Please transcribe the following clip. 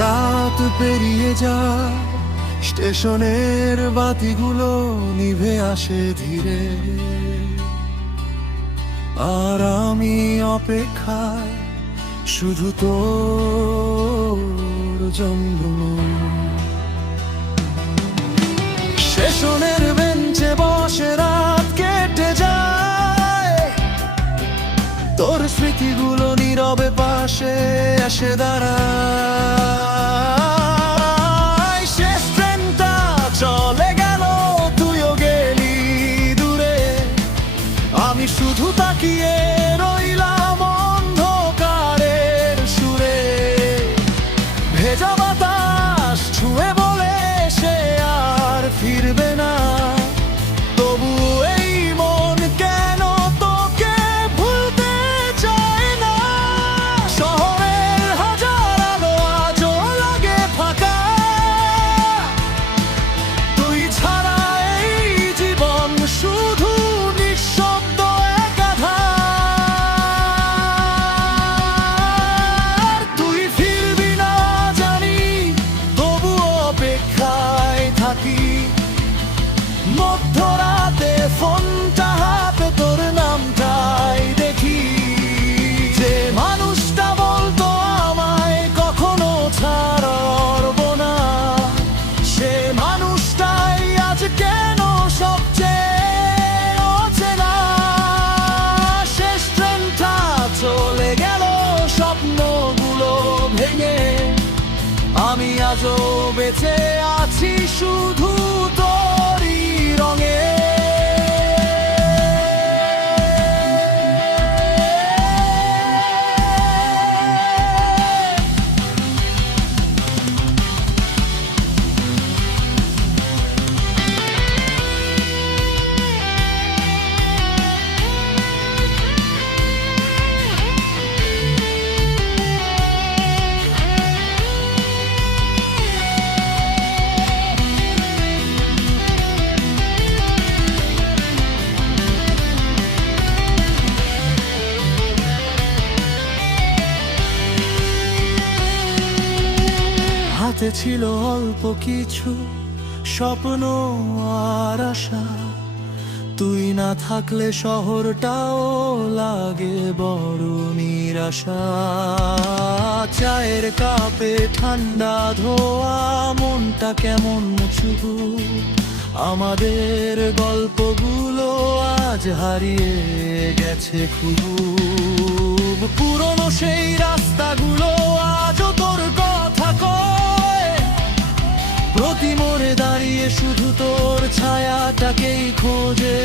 রাত পেরিয়ে যায়, স্টেশনের বাতিগুলো নিভে আসে ধীরে, আর আমি অপেক্ষায় শুধু তোর জন্য। স্টেশনের বেঞ্চে বসে রাত কেটে যায়, তোর স্মৃতিগুলো নীরবে পাশে এসে দাঁড়ায়। শেষ ট্রেনটা চলে গেল, তুইও গেলি দূরে, আমি শুধু তাকিয়ে রইলাম অন্ধকারের সুরে। ভেজা বাতাস ছুঁয়ে বলে সে আর ফিরবে না, তবু এই মন কেন তোকে ভুলতে চায় না। শহরের হাজার আলো আজও লাগে ফাঁকা, তুই ছাড়া এই জীবন শুধু নিঃশব্দ একাধার। তুই ফিরবি না জানি, তবুও অপেক্ষায় থাকি। মধ্যরাতে ফোনটা হাতে তোর নামটাই দেখি, যে মানুষটা বলতো আমায় কখনো ছাড়ব না, সে মানুষটাই আজ কেন সবচেয়ে অচেনা। শেষ ট্রেনটা চলে গেল স্বপ্নগুলো ভেঙে, আমি আজও বেঁচে আছি শুধু তোরই রঙে। হাতে ছিল অল্প কিছু স্বপ্ন আর আশা, তুই না থাকলে শহরটাও লাগে বড় নিরাশা। চায়ের কাপে ঠান্ডা ধোয়া মনটা কেমন মুছবু, আমাদের গল্পগুলো আজ হারিয়ে গেছে খুব। পুরনো সেই রাস্তাগুলো আজও তোর কথা কয়, প্রতি মোড়ে দাঁড়িয়ে শুধু তোর ছায়াটাকেই খোঁজে